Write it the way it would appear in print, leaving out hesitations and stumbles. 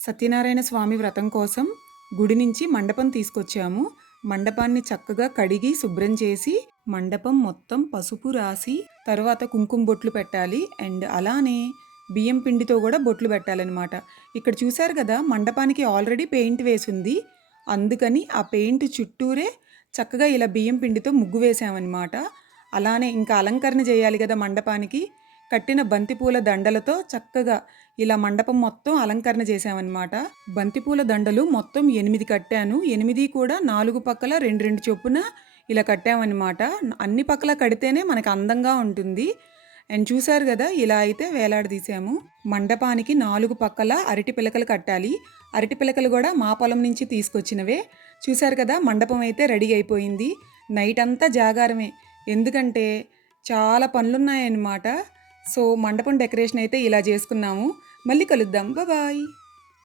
సత్యనారాయణ స్వామి వ్రతం కోసం గుడి నుంచి మండపం తీసుకొచ్చాము. మండపాన్ని చక్కగా కడిగి శుభ్రం చేసి మండపం మొత్తం పసుపు రాసి తర్వాత కుంకుమ బొట్లు పెట్టాలి. అండ్ అలానే బియ్యం పిండితో కూడా బొట్లు పెట్టాలన్నమాట. ఇక్కడ చూశారు కదా, మండపానికి ఆల్రెడీ పెయింట్ వేసింది. అందుకని ఆ పెయింట్ చుట్టూరే చక్కగా ఇలా బియ్యం పిండితో ముగ్గు వేసామన్నమాట. అలానే ఇంకా అలంకరణ చేయాలి కదా మండపానికి. కట్టిన బంతిపూల దండలతో చక్కగా ఇలా మండపం మొత్తం అలంకరణ చేసామన్నమాట. బంతిపూల దండలు మొత్తం 8 కట్టాను. 8 కూడా 4 పక్కల 2 చొప్పున ఇలా కట్టామన్నమాట. అన్ని పక్కల కడితేనే మనకు అందంగా ఉంటుంది. అండ్ చూసారు కదా, ఇలా అయితే వేలాడదీసాము. మండపానికి 4 పక్కల అరటి పిలకలు కట్టాలి. అరటి పిలకలు కూడా మా పొలం నుంచి తీసుకొచ్చినవే. చూసారు కదా, మండపం అయితే రెడీ అయిపోయింది. నైట్ అంతా జాగారమే, ఎందుకంటే చాలా పనులున్నాయన్నమాట. సో మండపం డెకరేషన్ అయితే ఇలా చేసుకున్నాము. మళ్ళీ కలుద్దాం. బాయ్.